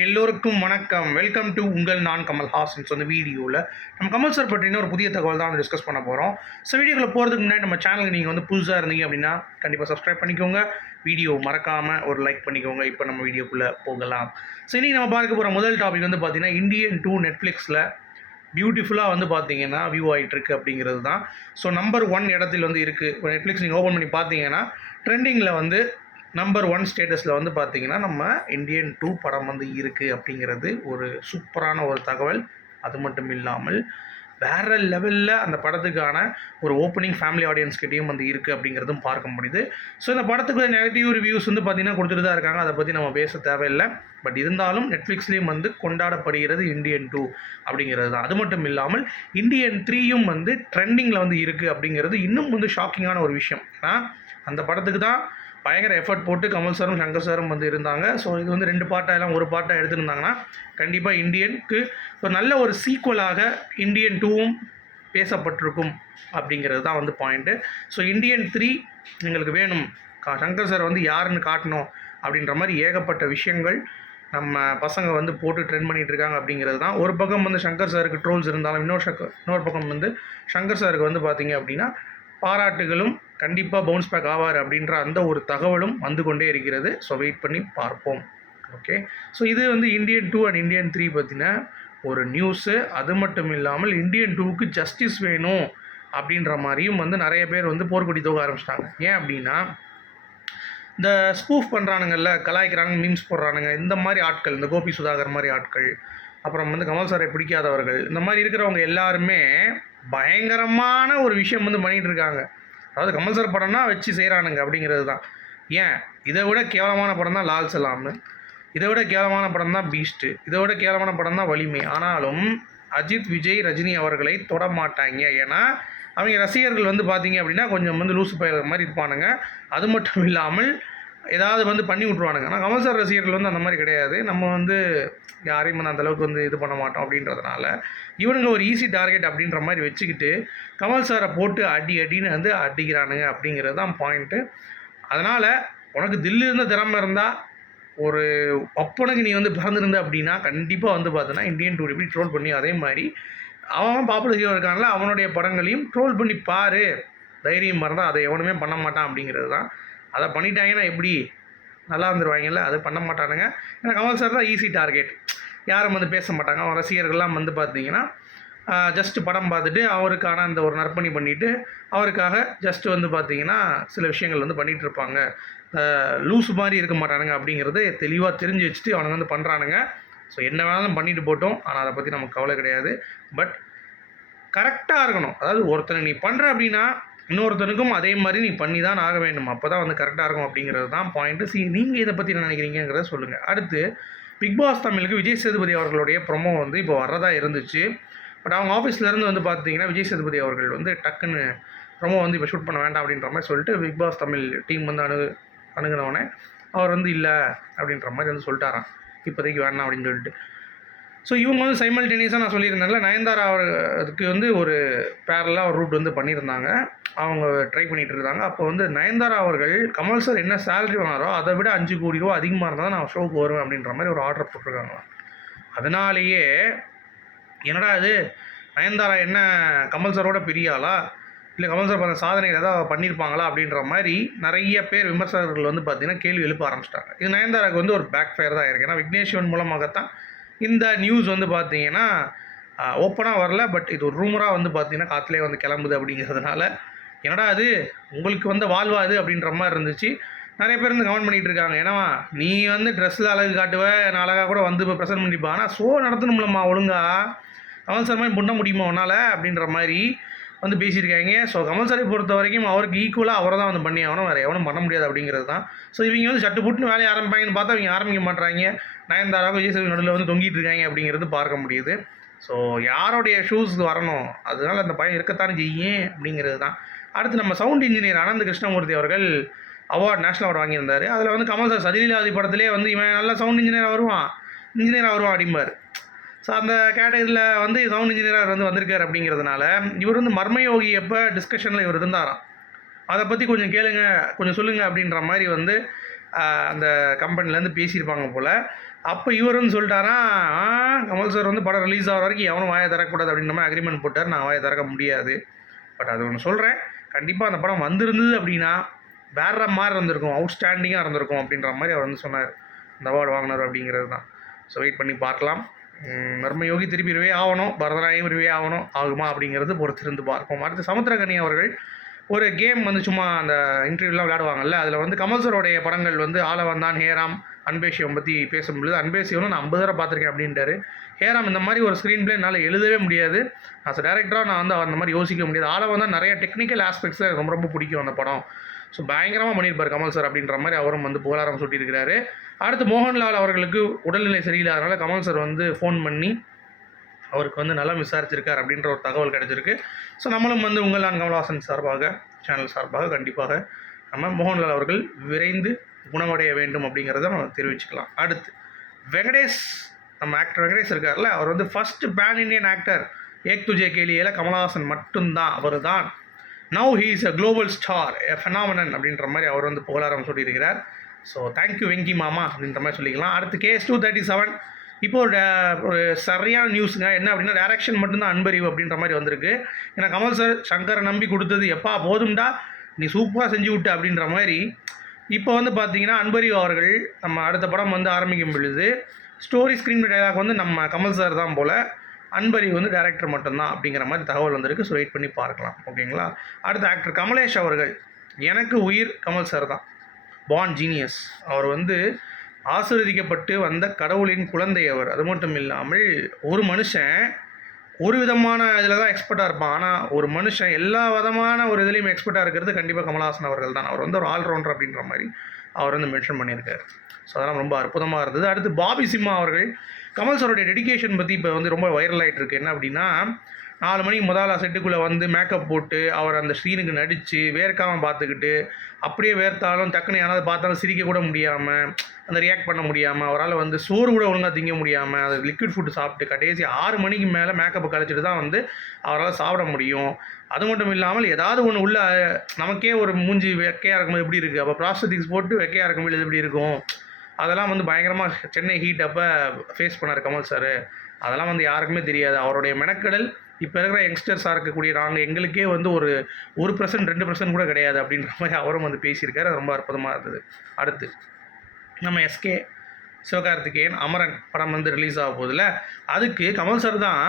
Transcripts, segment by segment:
எல்லோருக்கும் வணக்கம். Welcome to உங்கள் நான் கமல் ஹாசன்ஸ். அந்த வீடியோவில் நம்ம கமல் சார் பற்றின ஒரு புதிய தகவல் தான் டிஸ்கஸ் பண்ண போகிறோம். ஸோ வீடியோக்குள்ள போகிறதுக்கு முன்னாடி நம்ம சேனலுக்கு நீங்கள் வந்து புதுசாக இருந்தீங்க அப்படின்னா கண்டிப்பாக சப்ஸ்கிரைப் பண்ணிக்கோங்க. வீடியோ மறக்காமல் ஒரு லைக் பண்ணிக்கோங்க. இப்போ நம்ம வீடியோக்குள்ளே போகலாம். ஸோ இன்றைக்கி நம்ம பார்க்க போகிற முதல் டாபிக் வந்து பார்த்திங்கன்னா இந்தியன் 2 நெட்ஃப்ளிக்ஸில் பியூட்டிஃபுல்லாக வந்து பார்த்தீங்கன்னா வியூ ஆகிட்டுருக்கு அப்படிங்கிறது தான். ஸோ நம்பர் 1 இடத்தில் வந்து இருக்குது. நெட்ஃப்ளிக்ஸ் நீங்கள் ஓப்பன் பண்ணி பார்த்தீங்கன்னா ட்ரெண்டிங்கில் வந்து நம்பர் 1 ஸ்டேட்டஸில் வந்து பார்த்திங்கன்னா நம்ம இந்தியன் 2 படம் வந்து இருக்குது அப்படிங்கிறது ஒரு சூப்பரான ஒரு தகவல். அது மட்டும் இல்லாமல் வேறு லெவலில் அந்த படத்துக்கான ஒரு ஓப்பனிங் ஃபேமிலி ஆடியன்ஸ்கிட்டையும் வந்து இருக்குது அப்படிங்கிறதும் பார்க்க முடியுது. ஸோ இந்த படத்துக்கு நெகட்டிவ் ரிவ்யூஸ் வந்து பார்த்திங்கன்னா கொடுத்துட்டு தான் இருக்காங்க. அதை பற்றி நம்ம பேச தேவையில்லை. பட் இருந்தாலும் நெட்ஃப்ளிக்ஸ்லேயும் வந்து கொண்டாடப்படுகிறது இந்தியன் 2 அப்படிங்கிறது தான். அது மட்டும் இல்லாமல் இந்தியன் 3யும் வந்து ட்ரெண்டிங்கில் வந்து இருக்குது அப்படிங்கிறது இன்னும் வந்து ஷாக்கிங்கான ஒரு விஷயம். ஏன்னா அந்த படத்துக்கு தான் பயங்கர எஃபர்ட் போட்டு கமல் சாரும் சங்கர் சாரும் வந்து இருந்தாங்க. ஸோ இது வந்து 2 பார்ட்டாக எல்லாம் ஒரு பார்ட்டாக எடுத்துருந்தாங்கன்னா கண்டிப்பாக இந்தியனுக்கு ஒரு நல்ல ஒரு சீக்குவலாக இந்தியன் 2வும் பேசப்பட்டிருக்கும் அப்படிங்கிறது தான் வந்து பாயிண்ட்டு. ஸோ இந்தியன் 3 எங்களுக்கு வேணும், சங்கர் சார் வந்து யாருன்னு காட்டணும் அப்படின்ற மாதிரி ஏகப்பட்ட விஷயங்கள் நம்ம பசங்க வந்து போட்டு ட்ரெண்ட் பண்ணிகிட்டு இருக்காங்க அப்படிங்கிறது தான். ஒரு பக்கம் வந்து சங்கர் சாருக்கு ட்ரோல்ஸ் இருந்தாலும் இன்னொரு பக்கம் வந்து சங்கர் சாருக்கு வந்து பார்த்திங்க அப்படின்னா பாராட்டுகளும் கண்டிப்பாக பவுன்ஸ் பேக் ஆவார் அப்படின்ற அந்த ஒரு தகவலும் வந்து கொண்டே இருக்கிறது. ஸோ வெயிட் பண்ணி பார்ப்போம். ஓகே, ஸோ இது வந்து இந்தியன் 2 அண்ட் இந்தியன் 3 பற்றின ஒரு நியூஸு. அது மட்டும் இல்லாமல் இந்தியன் 2க்கு ஜஸ்டிஸ் வேணும் அப்படின்ற மாதிரியும் வந்து நிறைய பேர் வந்து போர்க்கொடி தூக்க ஆரம்பிச்சிட்டாங்க. ஏன் அப்படின்னா இந்த ஸ்பூஃப் பண்ணுறானுங்கல்ல, கலாய்க்கிறாங்க, மீம்ஸ் போடுறானுங்க, இந்த மாதிரி ஆட்கள், இந்த கோபி சுதாகர் மாதிரி ஆட்கள், அப்புறம் வந்து கமல் சாரை பிடிக்காதவர்கள், இந்த மாதிரி இருக்கிறவங்க எல்லாருமே பயங்கரமான ஒரு விஷயம் வந்து பண்ணிகிட்டு இருக்காங்க. அதாவது கமல் சார் படம்னா வச்சு செய்கிறானுங்க அப்படிங்கிறது தான். ஏன் இதை விட கேவலமான படம் தான் லால் சலாம், இதை விட கேவலமான படம் தான் பீஸ்ட்டு, இதை விட கேவலமான படம் தான் வலிமை. ஆனாலும் அஜித், விஜய், ரஜினி அவர்களை தொட மாட்டாங்க. ஏன்னா அவங்க ரசிகர்கள் வந்து பார்த்திங்க அப்படின்னா கொஞ்சம் வந்து லூசு பயிர் மாதிரி இருப்பானுங்க. அது மட்டும் இல்லாமல் ஏதாவது வந்து பண்ணி விட்ருவானுங்க. ஆனால் கமல் சார் ரசிகர்கள் வந்து அந்த மாதிரி கிடையாது. நம்ம வந்து யாரையும் வந்து அந்தளவுக்கு வந்து இது பண்ண மாட்டோம் அப்படின்றதுனால இவனுங்க ஒரு ஈஸி டார்கெட் அப்படின்ற மாதிரி வச்சுக்கிட்டு கமல் சாரை போட்டு அடின்னு வந்து அடிக்கிறானுங்க அப்படிங்கிறது தான் பாயிண்ட்டு. அதனால் உனக்கு தில்லு இருந்த திறமை இருந்தால், ஒரு அப்பனுக்கு நீ வந்து பிறந்திருந்த அப்படின்னா கண்டிப்பாக வந்து பார்த்தோன்னா இந்தியன் 2 எப்படி ட்ரோல் பண்ணி அதே மாதிரி அவன் பாப்புலர் ஹீரோ இருக்கான்ல அவனுடைய படங்களையும் ட்ரோல் பண்ணி பாரு. தைரியம் இருந்தால் அதை எவனுமே பண்ண மாட்டான் அப்படிங்கிறது தான். அதை பண்ணிட்டாங்கன்னா எப்படி நல்லா வந்துடுவாங்கல்ல, அது பண்ண மாட்டானுங்க. ஏன்னா கமல் சார் தான் ஈஸி டார்கெட். யாரும் வந்து பேச மாட்டாங்க. அவன் ரசிகர்கள்லாம் வந்து பார்த்தீங்கன்னா ஜஸ்ட்டு படம் பார்த்துட்டு அவருக்கான அந்த ஒரு நற்பணி பண்ணிவிட்டு அவருக்காக ஜஸ்ட்டு வந்து பார்த்திங்கன்னா சில விஷயங்கள் வந்து பண்ணிகிட்டு இருப்பாங்க. லூஸு மாதிரி இருக்க மாட்டானுங்க அப்படிங்கிறது தெளிவாக தெரிஞ்சு வச்சுட்டு அவனுங்க வந்து பண்ணுறானுங்க. ஸோ என்ன வேணாலும் பண்ணிட்டு போட்டோம். ஆனால் அதை பற்றி நமக்கு கவலை கிடையாது. பட் கரெக்டாக இருக்கணும். அதாவது ஒருத்தனை நீ பண்ணுற அப்படின்னா இன்னொருத்தனுக்கும் அதே மாதிரி நீ பண்ணி தான் ஆக வேண்டும். அப்போ தான் வந்து கரெக்டாக இருக்கும் அப்படிங்கிறது தான் பாயிண்ட்டு. நீங்கள் இதை பற்றி என்ன நினைக்கிறீங்கிறத சொல்லுங்கள். அடுத்து பிக் பாஸ் தமிழுக்கு விஜய் சேதுபதி அவர்களுடைய ப்ரொமோ வந்து இப்போ வர்றதா இருந்துச்சு. பட் அவங்க ஆஃபீஸ்லேருந்து வந்து பார்த்தீங்கன்னா விஜய் சேதுபதி அவர்கள் வந்து டக்குன்னு ப்ரொமோ வந்து இப்போ ஷூட் பண்ண வேண்டாம் அப்படின்ற மாதிரி சொல்லிட்டு பிக் பாஸ் தமிழ் டீம் வந்து அணுகினவனே அவர் வந்து இல்லை அப்படின்ற மாதிரி வந்து சொல்லிட்டாராம், இப்போதைக்கு வேண்டாம் அப்படின்னு சொல்லிட்டு. ஸோ இவங்க வந்து சைமல்டேனியஸாக நான் சொல்லியிருந்தேன்ல, நயன்தாரா அவருக்கு வந்து ஒரு பேரலாக ஒரு ரூட் வந்து பண்ணியிருந்தாங்க. அவங்க ட்ரை பண்ணிகிட்டு இருந்தாங்க. அப்போ வந்து நயன்தாரா அவர்கள் கமல் சார் என்ன சேலரி வாங்கினாரோ அதை விட 5 கோடி ரூபா அதிகமாக இருந்தால் தான் நான் ஷோவுக்கு வருவேன் அப்படின்ற மாதிரி ஒரு ஆர்டர் போட்டிருக்காங்களாம். அதனாலேயே என்னடா இது நயன்தாரா என்ன கமல் சாரோட பெரிய ஆளா, இல்லை கமல் சார் பண்ண சாதனைகள் ஏதாவது பண்ணியிருப்பாங்களா அப்படின்ற மாதிரி நிறைய பேர் விமர்சகர்கள் வந்து பார்த்திங்கன்னா கேள்வி எழுப்ப ஆரம்பிச்சிட்டாங்க. இது நயன்தாராவுக்கு வந்து ஒரு பேக் ஃபயர் தான் இருக்குது. ஏன்னா விக்னேஷ்வன் மூலமாகத்தான் இந்த நியூஸ் வந்து பார்த்திங்கன்னா ஓப்பனாக வரல. பட் இது ஒரு ரூமராக வந்து பார்த்திங்கன்னா காற்றுலேயே வந்து கிளம்புது அப்படிங்கிறதுனால என்னடா அது உங்களுக்கு வந்து வாழ்வா அது அப்படின்ற மாதிரி இருந்துச்சு. நிறைய பேர் வந்து கமெண்ட் பண்ணிகிட்டு இருக்காங்க. ஏன்னா நீ வந்து ட்ரெஸ்ஸில் அழகு காட்டுவ, நான் அழகாக கூட வந்து இப்போ ப்ரெசென்ட் பண்ணிப்பா, ஆனால் ஷோ நடத்தணும்லம்மா ஒழுங்கா, கமல் சார் மாதிரி பண்ண முடியுமா உன்னால் அப்படின்ற மாதிரி வந்து பேசியிருக்காங்க. ஸோ கமல் சாரை பொறுத்த வரைக்கும் அவருக்கு ஈக்குவலாக அவரை தான் வந்து பண்ணி ஆகணும், வேறு எவனும் பண்ண முடியாது அப்படிங்கிறது தான். ஸோ இவங்க வந்து சட்டு புட்டுன்னு வேலையை ஆரம்பிப்பாங்கன்னு பார்த்தா இவங்க ஆரம்பிக்க மாட்டுறாங்க. நயன்தாராவுக்கு விஜய் சேதுபதி நடுவில் வந்து தொங்கிட்டு இருக்காங்க அப்படிங்கிறது பார்க்க முடியுது. ஸோ யாருடைய ஷூஸ் வரணும், அதனால அந்த பயம் இருக்கத்தானே செய்யும் அப்படிங்கிறது தான். அடுத்து நம்ம சவுண்ட் இன்ஜினியர் அனந்த் கிருஷ்ணமூர்த்தி அவர்கள் நேஷ்னல் அவார்டு வாங்கியிருந்தார். அதில் வந்து கமல் சார் சதிலீலாதி படத்திலே வந்து இவன் நல்ல சவுண்ட் இன்ஜினியராக வருவான் அப்படிம்பார். ஸோ அந்த கேட்டகரியில் வந்து சவுண்ட் இன்ஜினியராக வந்து வந்திருக்கார் அப்படிங்கிறதுனால இவர் வந்து மர்மயோகி எப்போ டிஸ்கஷனில் இவர் இருந்தாராம். அதை பற்றி கொஞ்சம் கேளுங்க, கொஞ்சம் சொல்லுங்கள் அப்படின்ற மாதிரி வந்து அந்த கம்பெனிலேருந்து பேசியிருப்பாங்க போல். அப்போ இவர் வந்து சொல்லிட்டாராம், கமல் சார் வந்து படம் ரிலீஸ் ஆகிற வரைக்கும் எவனும் வாயை திறக்கக்கூடாது அப்படின்ற மாதிரி அக்ரிமெண்ட் போட்டார். நான் வாயை திறக்க முடியாது. பட் அது ஒன்று சொல்கிறேன், கண்டிப்பாக அந்த படம் வந்திருந்தது அப்படின்னா வேற மாதிரி இருந்திருக்கும், அவுட்ஸ்டாண்டிங்காக இருந்திருக்கும் அப்படின்ற மாதிரி அவர் வந்து சொன்னார். இந்த அவார்டு வாங்கினார் அப்படிங்கிறது தான். ஸோ வெயிட் பண்ணி பார்க்கலாம். மர்மயோகி திருப்பி ரிவே ஆகணும், பரதநாயகம் ரிவே ஆகணும், ஆகுமா அப்படிங்கிறது பொறுத்திருந்து பார்ப்போம். அடுத்து சமுத்திரகனி அவர்கள் ஒரு கேம் வந்து சும்மா அந்த இன்டர்வியூலாம் விளையாடுவாங்கல்ல, அதில் வந்து கமல் சாரோடைய படங்கள் வந்து ஆலவந்தான், ஹேராம், அன்பேஷியம் பற்றி பேசும்பொழுது அன்பேஷியம்னு நான் 50 தடவை பார்த்துருக்கேன் அப்படின்ட்டாரு. ஹேராம் இந்த மாதிரி ஒரு ஸ்க்ரீன் பிளே என்னால் எழுதவே முடியாது, ஆஸ் அ டேரக்டராக நான் வந்து அந்த மாதிரி யோசிக்க முடியாது. ஆலவந்தான் நிறைய டெக்னிக்கல் ஆஸ்பெக்ட்ஸில் ரொம்ப ரொம்ப பிடிக்கும் அந்த படம். ஸோ பயங்கரமாக பண்ணியிருப்பார் கமல் சார் அப்படின்ற மாதிரி அவரும் வந்து புகழாரம் சொல்லியிருக்கிறாரு. அடுத்து மோகன்லால் அவர்களுக்கு உடல்நிலை சரியில்லாதனால கமல் சார் வந்து ஃபோன் பண்ணி அவருக்கு வந்து நலம் விசாரிச்சிருக்கார் அப்படின்ற ஒரு தகவல் கிடச்சிருக்கு. ஸோ நம்மளும் வந்து உங்கள் நான் கமல்ஹாசன் சார்பாக, சேனல் சார்பாக கண்டிப்பாக நம்ம மோகன்லால் அவர்கள் விரைந்து குணமடைய வேண்டும் அப்படிங்கிறத நம்ம தெரிவிச்சுக்கலாம். அடுத்து வெங்கடேஷ், நம்ம ஆக்டர் வெங்கடேஷ் இருக்கார்ல, அவர் வந்து ஃபஸ்ட்டு பேன் இண்டியன் ஆக்டர். ஏக் துஜே கேலியில் கமல்ஹாசன் மட்டும்தான், அவர் தான். Now he is a global star, a phenomenon அப்படின்ற மாதிரி அவர் வந்து புகழாரம் சொல்லியிருக்கிறார். ஸோ தேங்க்யூ வெங்கி மாமா அப்படின்ற மாதிரி சொல்லிக்கலாம். அடுத்து KS237 இப்போ ஒரு சரியான நியூஸுங்க. என்ன அப்படின்னா டைரக்ஷன் மட்டும்தான் அன்பறிவு அப்படின்ற மாதிரி வந்திருக்கு. ஏன்னா கமல் சார் சங்கரை நம்பி கொடுத்தது எப்பா போதும்டா நீ சூப்பராக செஞ்சு விட்டு அப்படின்ற மாதிரி. இப்போ வந்து பார்த்தீங்கன்னா அன்பறிவு அவர்கள் நம்ம அடுத்த படம் வந்து ஆரம்பிக்கும் பொழுது ஸ்டோரி ஸ்க்ரீன் டைலாக் வந்து நம்ம கமல் சார் தான் போல், அன்பறிவு வந்து டைரக்டர் மட்டும்தான் அப்படிங்கிற மாதிரி தகவல் வந்திருக்கு. ஸோ வெயிட் பண்ணி பார்க்கலாம், ஓகேங்களா. அடுத்த ஆக்டர் கமலேஷ் அவர்கள், எனக்கு உயிர் கமல் சார் தான், பார்ன் ஜீனியஸ். அவர் வந்து ஆசீர்வதிக்கப்பட்டு வந்த கடவுளின் குழந்தை அவர். அது மட்டும் இல்லாமல் ஒரு மனுஷன் ஒரு விதமான இதில் தான் எக்ஸ்பர்ட்டாக இருப்பான், ஆனால் ஒரு மனுஷன் எல்லா விதமான ஒரு இதுலேயும் எக்ஸ்பர்ட்டாக இருக்கிறது கண்டிப்பாக கமல்ஹாசன் அவர்கள் தான். அவர் வந்து ஒரு ஆல்ரவுண்டர் அப்படின்ற மாதிரி அவர் வந்து மென்ஷன் பண்ணியிருக்காரு. ஸோ அதெல்லாம் ரொம்ப அற்புதமாக இருந்தது. அடுத்து பாபி சிம்மா அவர்கள் கமல் சாரோடைய டெடிகேஷன் பற்றி இப்போ வந்து ரொம்ப வைரல் ஆகிட்டு இருக்கு. என்ன அப்படின்னா 4 மணிக்கு முதல்ல செட்டுக்குள்ளே வந்து மேக்கப் போட்டு அவர் அந்த ஸ்க்ரீனுக்கு நடித்து வேர்க்காமல் பார்த்துக்கிட்டு, அப்படியே வேர்த்தாலும் டக்குன்னு யாராவது பார்த்தாலும் சிரிக்க கூட முடியாமல், அந்த ரியாக்ட் பண்ண முடியாமல், அவரால் வந்து சோறு கூட ஒழுங்காக திங்க முடியாமல், அது லிக்விட் ஃபுட்டு சாப்பிட்டு கடைசி 6 மணிக்கு மேலே மேக்கப்பை கழிச்சிட்டு தான் வந்து அவரால் சாப்பிட முடியும். அது மட்டும் இல்லாமல் ஏதாவது ஒன்று உள்ள நமக்கே ஒரு மூஞ்சி வெக்கையாக இருக்கும்போது எப்படி இருக்குது, அப்போ ப்ராஸ்தட்டிக்ஸ் போட்டு வெக்கையாக இருக்கும்போது எப்படி இருக்கும், அதெல்லாம் வந்து பயங்கரமாக சென்னை ஹீட் அப்போ ஃபேஸ் பண்ணார் கமல் சார். அதெல்லாம் வந்து யாருக்குமே தெரியாது. அவருடைய மெனக்கடல் இப்போ இருக்கிற யங்ஸ்டர்ஸாக இருக்கக்கூடிய நாங்கள் எங்களுக்கே வந்து ஒரு 1% 2% கூட கிடையாது அப்படின்ற மாதிரி அவரும் வந்து பேசியிருக்காரு. அது ரொம்ப அற்புதமாக இருந்தது. அடுத்து நம்ம எஸ்கே சிவகார்த்திகேயன் அமரன் படம் வந்து ரிலீஸ் ஆக போதில்ல, அதுக்கு கமல் சார் தான்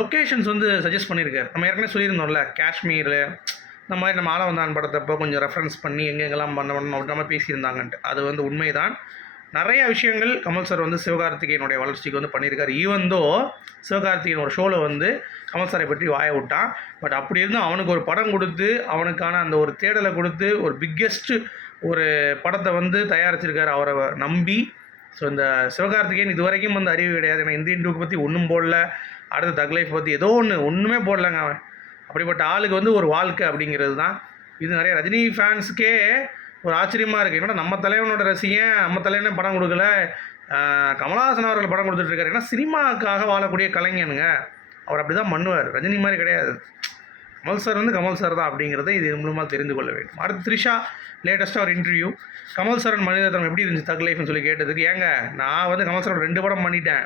லொக்கேஷன்ஸ் வந்து சஜஸ்ட் பண்ணியிருக்காரு. நம்ம ஏற்கனவே சொல்லியிருந்தோம்ல, காஷ்மீர் இந்த மாதிரி நம்ம ஆலவந்தான் படத்தப்போ கொஞ்சம் ரெஃபரன்ஸ் பண்ணி எங்கெங்கெல்லாம் பண்ணணும் அப்படின்ற மாதிரி பேசியிருந்தாங்கன்ட்டு. அது வந்து உண்மைதான். நிறைய விஷயங்கள் கமல் சார் வந்து சிவகார்த்திகேயனுடைய வளர்ச்சிக்கு வந்து பண்ணியிருக்காரு. ஈவந்தோ சிவகார்த்திகேயன் ஒரு ஷோவில் வந்து கமல் சாரை பற்றி வாய விட்டான். பட் அப்படி இருந்தும் அவனுக்கு ஒரு படம் கொடுத்து, அவனுக்கான அந்த ஒரு தேடலை கொடுத்து, ஒரு பிக்கெஸ்ட்டு ஒரு படத்தை வந்து தயாரிச்சிருக்காரு அவரை நம்பி. ஸோ இந்த சிவகார்த்திகேயன் இது வரைக்கும் வந்து அறிவு கிடையாது. ஏன்னா இந்தியன் டூக்கு பற்றி ஒன்றும் போடல, அடுத்து தக் லைஃப் பற்றி ஏதோ ஒன்றுமே போடலைங்க அவன். அப்படிப்பட்ட ஆளுக்கு வந்து ஒரு வாழ்க்கை அப்படிங்கிறது தான் இது. நிறைய ரஜினி ஃபேன்ஸுக்கே ஒரு ஆச்சரியமாக இருக்குது. என்னோட நம்ம தலைவனோட ரசிகன் நம்ம தலைவனே படம் கொடுக்கல, கமல்ஹாசன் அவர்கள் படம் கொடுத்துட்ருக்காரு. ஏன்னா சினிமாவுக்காக வாழக்கூடிய கலைஞனுங்க, அவர் அப்படி தான் பண்ணுவார். ரஜினி மாதிரி கிடையாது. கமல் சார் வந்து கமல் சார் தான் அப்படிங்கிறத இது மூலமாக தெரிந்து கொள்ள வேண்டும். அடுத்து த்ரிஷா லேட்டஸ்ட்டாக ஒரு interview, Kamal sir and Maniratnam எப்படி இருந்துச்சு தக் லைஃப்னு சொல்லி கேட்டதுக்கு, ஏங்க நான் வந்து கமல் சாரோட 2 படம் பண்ணிட்டேன்,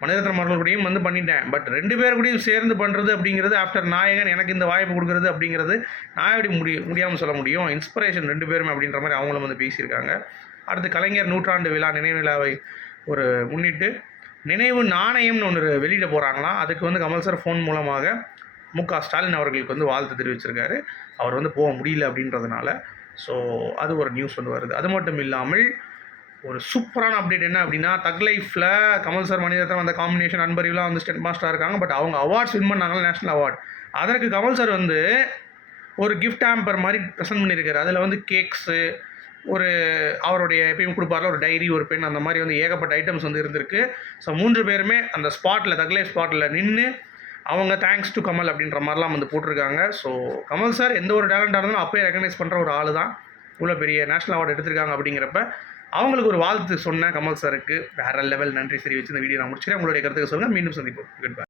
மணிரத்னம் அவர்கள் கூடயும் வந்து பண்ணிட்டேன், பட் 2 பேர் கூடயும் சேர்ந்து பண்ணுறது அப்படிங்கிறது ஆஃப்டர் நாயகன் எனக்கு இந்த வாய்ப்பு கொடுக்குறது அப்படிங்கிறது நான் எப்படி முடியாமல் சொல்ல முடியும், இன்ஸ்பிரேஷன் 2 பேருமே அப்படின்ற மாதிரி அவங்களும் வந்து பேசியிருக்காங்க. அடுத்து கலைஞர் நூற்றாண்டு விழா நினைவு விழாவை ஒரு முன்னிட்டு நினைவு நாணயம்னு ஒன்று வெளியிட போகிறாங்களாம். அதுக்கு வந்து கமல் சார் ஃபோன் மூலமாக மு.க. ஸ்டாலின் அவர்களுக்கு வந்து வாழ்த்து தெரிவிச்சிருக்காரு. அவர் வந்து போக முடியல அப்படின்றதுனால. ஸோ அது ஒரு நியூஸ் வந்து வருது. அது மட்டும் இல்லாமல் ஒரு சூப்பரான அப்டேட் என்ன அப்படின்னா, தக் லைஃப்பில் கமல் சார் மணிரத்னம் அந்த காம்பினேஷன் அன்பறிவுலாம் வந்து ஸ்டென்ட் மாஸ்டராக இருக்காங்க. பட் அவங்க அவார்ட்ஸ் வின் பண்ணாங்களா, நேஷ்னல் அவார்ட். அதற்கு கமல் சார் வந்து ஒரு கிஃப்ட் ஹேம்பர் மாதிரி ப்ரெசென்ட் பண்ணியிருக்காரு. அதில் வந்து கேக்ஸு, ஒரு அவருடைய எப்பயும் கொடுப்பார்ல ஒரு டைரி, ஒரு பென், அந்த மாதிரி வந்து ஏகப்பட்ட ஐட்டம்ஸ் வந்து இருந்திருக்கு. ஸோ 3 பேருமே அந்த ஸ்பாட்டில் தக் லைஃப் ஸ்பாட்டில் நின்று அவங்க தேங்க்ஸ் டு கமல் அப்படின்ற மாதிரிலாம் வந்து போட்டிருக்காங்க. ஸோ கமல் சார் எந்த ஒரு டேலண்டாக இருந்தாலும் அப்போயே ரெகனைஸ் பண்ணுற ஒரு ஆள் தான். இவ்வளோ பெரிய நேஷ்னல் அவார்டு எடுத்திருக்காங்க அப்படிங்கிறப்ப அவங்களுக்கு ஒரு வாழ்த்து சொன்ன கமல் சாருக்கு வேறு லெவல் நன்றி தெரிவித்து இந்த வீடியோ நான் முடிச்சுக்கிறேன். உங்களுடைய கருத்துக்கு சொல்லுங்கள். மீண்டும் சந்திப்போம். Good bye.